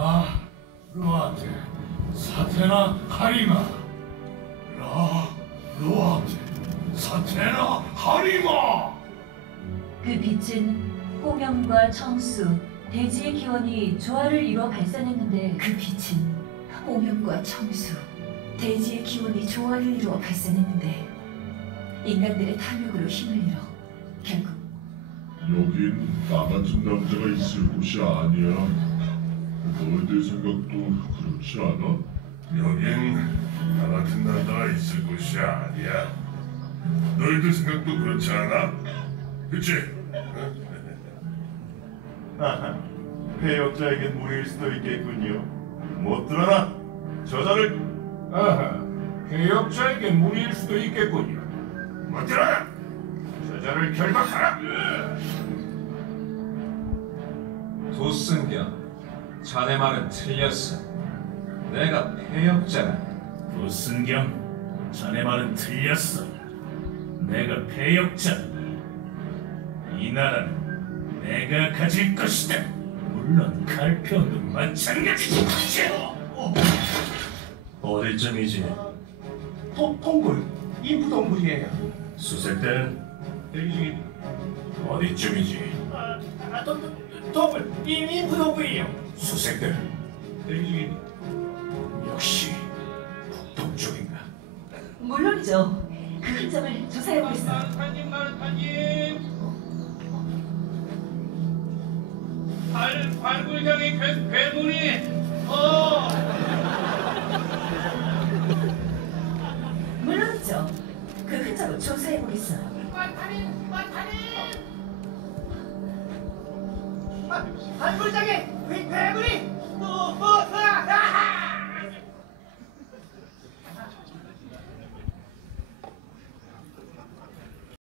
아, 로아테, 사테나 하리마. 라, 로아테, 사테나 하리마. 그 빛은 호명과 청수, 대지의 기원이 조화를 이루어 발산했는데 그 빛은 오명과 청수, 대지의 기운이 조화를 이루어 발산했는데 인간들의 탐욕으로 힘을 잃어 결국 여긴 나 같은 남자가 있을 곳이 아니야. 너희들 생각도 그렇지 않아? 여긴 나 같은 남자가 있을 곳이 아니야. 너희들 생각도 그렇지 않아? 그치? 폐역자에겐 무리일 수도 있겠군요. 못 들어나? 저자를 아하, 해역자에겐 무리일 수도 있겠군요. 못 들어라! 저자를 결박하라. 도승경, 자네 말은 틀렸어. 내가 폐역자라. 도승경, 자네 말은 틀렸어. 내가 폐역자다. 이 나라는 내가 가질 것이다. 물론 갈평도 마찬가지지. 어디쯤이지? 도, 동굴, 인부 동굴이에요. 수색대는 대기 중이 어디쯤이지? 아, 아, 도, 도, 동 인부 동굴이에요. 수색대는 대기 중이 역시 북동쪽인가? 물론이죠. 그 흔적을 조사해보겠어요. 마르타님, 마르타님. 발, 발굴장의 괴, 괴물이, 어! 물론이죠. 그 흔적을 조사해보겠어요. 마르타님, 마르타님. 한불장에 괴물이